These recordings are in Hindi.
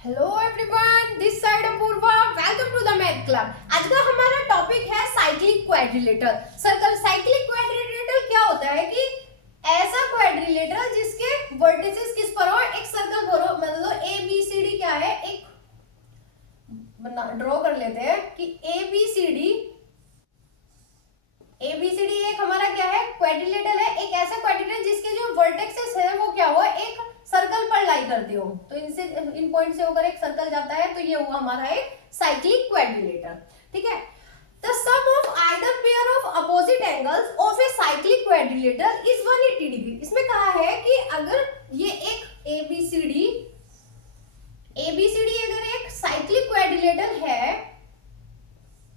Hello everyone, this side Apoorva, welcome to the math club. आज का हमारा टॉपिक है cyclic quadrilateral circle. Cyclic quadrilateral क्या होता है कि ऐसा क्वाड्रिलेटरल जिसके वर्टिसेस किस पर हो, एक सर्कल पर हो। मतलब ए बी सी डी क्या है, एक ड्रॉ कर लेते हैं कि ए बी सी डी एक हमारा क्या है, क्वाड्रिलेटरल है। एक ऐसा क्वाड्रिलेटरल जिसके जो वर्टेक्सेस है वो क्या हुआ, एक सर्कल पर लाई करते हो। तो इनसे इन पॉइंट से होकर एक सर्कल जाता है, तो ये हुआ हमारा एक साइक्लिक क्वाड्रिलेटरल। ठीक है। The sum of either pair of opposite angles of a cyclic quadrilateral is 180 degree. इसमें कहा है कि अगर ये एक ABCD अगर एक साइक्लिक क्वाड्रिलेटरल है,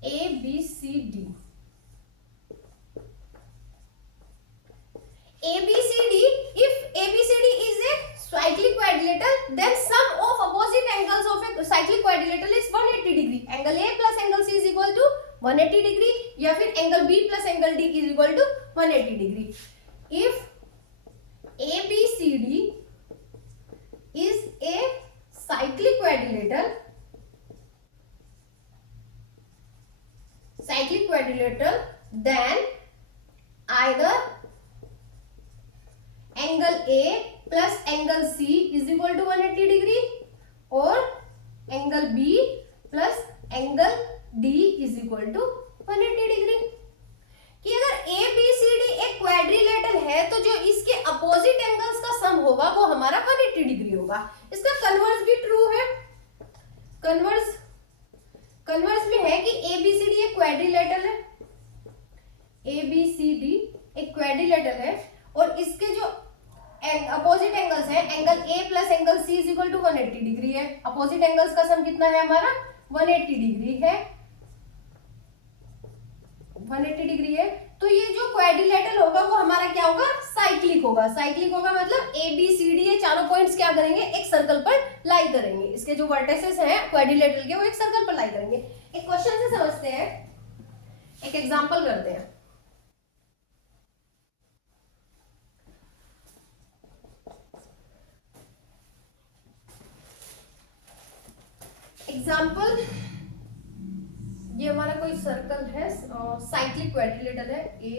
ABCD if ABCD is a cyclic quadrilateral, then sum of opposite angles of a cyclic quadrilateral is 180 degree. Angle A plus angle C is equal to 180 degree, या फिर angle B plus angle D is equal to 180 degree. If ABCD is a cyclic quadrilateral, then either angle A plus angle C is equal to 180 degree और angle B plus angle D is equal to 180 degree। कि अगर ABCD एक क्वाड्रिलेटरल है तो जो इसके अपोजिट एंगल्स का सम होगा वो हमारा 180 डिग्री होगा। इसका कन्वर्स भी ट्रू है। कन्वर्स में है कि ABCD एक क्वाड्रिलेटरल है, ABCD एक क्वाड्रिलेटरल है और इसके जो अपोजिट एंगल्स है, angle A plus angle C is equal to 180 degree है। अपोजिट एंगल्स का सम कितना है हमारा, 180 डिग्री है, 180 डिग्री है। तो ये जो क्वाड्रिलेटरल होगा वो हमारा क्या होगा, साइक्लिक होगा। साइक्लिक होगा मतलब ABCD ये चारों पॉइंट्स क्या करेंगे, एक सर्कल पर लाई करेंगे। इसके जो वर्टिसेस हैं क्वाड्रिलेटरल के वो एक सर्कल पर लाई करेंगे। एक क्वेश्चन से समझते हैं, एक एग्जांपल करते हैं। एग्जाम्पल, ये हमारा कोई सर्कल है, साइक्लिक क्वाड्रिलेटरल है, A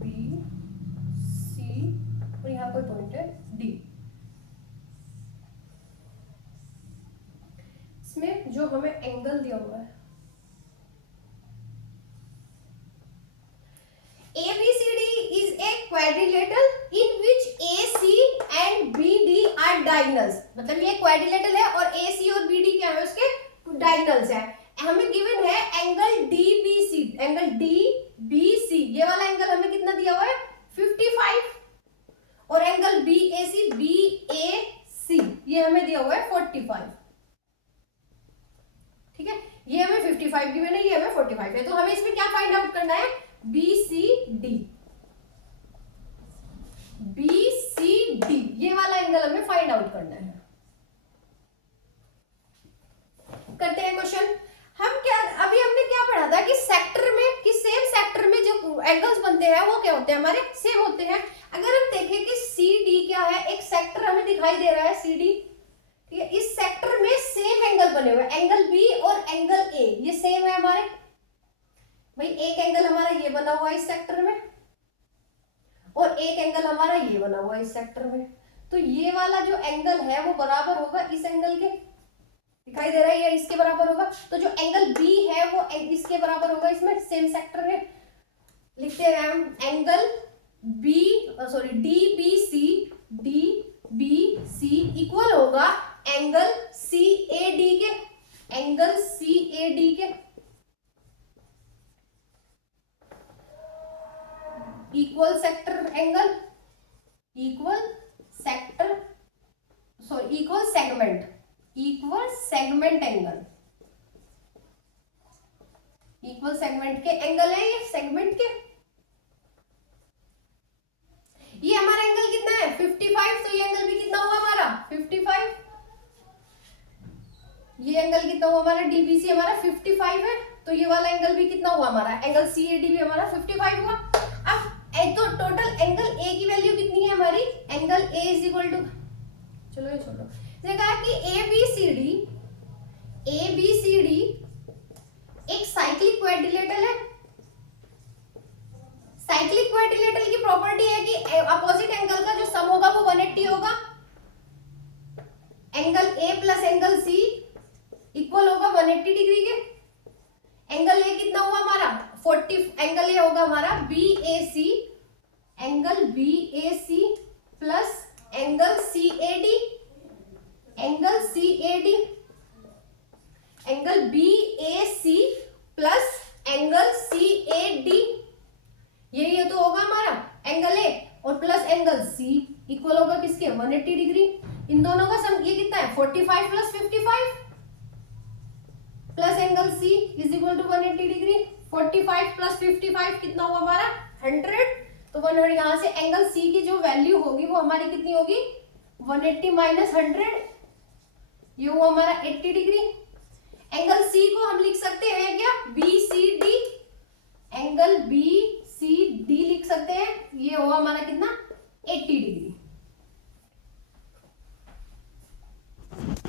B C और यहाँ कोई पॉइंट है D। इसमें जो हमें एंगल दिया हुआ है ABCD is a quadrilateral in which AC and BD are diagonals। मतलब ये क्वाड्रिलेटरल है और AC और BD क्या है, उसके डायगोनल्स है। हमें गिवन है एंगल DBC, एंगल DBC ये वाला एंगल हमें कितना दिया हुआ है, 55 और एंगल BAC ये हमें दिया हुआ है 45। ठीक है, ये हमें 55 गिवन है, ये हमें 45 है। तो हमें इसमें क्या फाइंड आउट करना है, BCD ये वाला एंगल हमें फाइंड आउट करना है। करते हैं क्वेश्चन। अभी हमने क्या पढ़ा था कि सेक्टर में, कि सेम सेक्टर में जो एंगल्स बनते हैं वो क्या होते हैं, हमारे सेम होते हैं। अगर हम देखें कि CD क्या है, एक सेक्टर हमें दिखाई दे रहा है CD। ठीक है, इस सेक्टर में सेम एंगल बने हुए, एंगल B और एंगल A ये सेम है हमारे। भाई एक एंगल हमारा ये बना हुआ है इस सेक्टर में और एक एंगल हमारा ये बना हुआ है इस सेक्टर में। तो ये वाला जो एंगल है वो बराबर होगा इस एंगल के, दिखाई दे रहा है, ये इसके बराबर होगा। तो जो एंगल B है वो इसके बराबर होगा, इसमें सेम सेक्टर में। लिखते हैं हम एंगल DBC इक्वल होगा एंगल CAD के, एंगल CAD के equal sector angle, equal segment angle, equal segment के एंगल है ये, सेगमेंट के। ये हमारा एंगल कितना है 55, तो ये एंगल भी कितना हुआ हमारा 55। ये एंगल कितना हुआ हमारा, DBC हमारा 55 है, तो ये वाला एंगल भी कितना हुआ हमारा, एंगल CAD भी हमारा 55 हुआ। अब तो टोटल एंगल A की वैल्यू कितनी है हमारी, angle A is equal to, चलो ये छोड़ो, इसने कहा कि ए बी सी डी एक साइक्लिक क्वाड्रिलेटरल है। साइक्लिक क्वाड्रिलेटरल की प्रॉपर्टी है कि अपोजिट एंगल का जो सम होगा वो 180 होगा। Angle A plus angle C equal होगा 180 डिग्री के। एंगल ए कितना हुआ हमारा 40, एंगल ए होगा हमारा B A C, angle B A C plus angle C A D, angle C A D, angle B A C plus angle C A D, ये तो होगा हमारा एंगल ए और प्लस एंगल सी इक्वल होगा किसके 180 डिग्री। इन दोनों का सम ये कितना है 45 plus 55 plus angle C is equal to 180 degree. 45 plus 55 कितना हुआ हमारा 100। तो 100 यहाँ से एंगल सी की जो वैल्यू होगी वो हमारी कितनी होगी 180 माइनस 100, ये हुआ हमारा 80 डिग्री। एंगल सी को हम लिख सकते हैं क्या B C D, angle B C D लिख सकते हैं, ये होगा हमारा कितना 80 डिग्री।